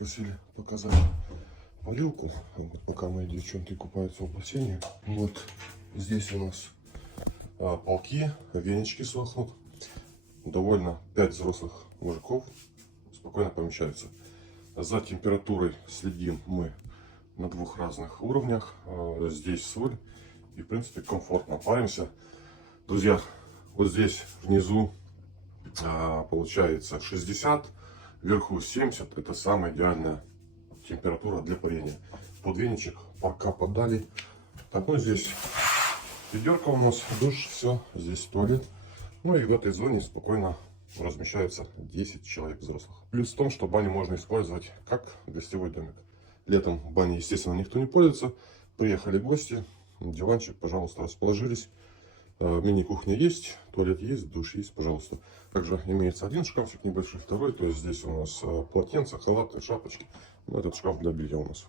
Решили показать полилку, пока мои девчонки купаются в бассейне. Вот здесь у нас полки, венички сохнут. Довольно 5 взрослых мужиков спокойно помещаются. За температурой следим мы на 2 разных уровнях. Здесь соль и в принципе комфортно паримся. Друзья, вот здесь внизу получается 60, вверху 70. Это самая идеальная температура для парения. Под веничек пока подали. Так, ну здесь ведерко у нас, душ, все, здесь туалет. Ну и в этой зоне спокойно размещается 10 человек взрослых. Плюс в том, что баню можно использовать как гостевой домик. Летом в бане, естественно, никто не пользуется. Приехали гости, диванчик, пожалуйста, расположились. Мини-кухня есть, туалет есть, душ есть, пожалуйста. Также имеется один шкафчик небольшой, второй. То есть здесь у нас полотенца, халаты, шапочки. Ну, этот шкаф для белья у нас.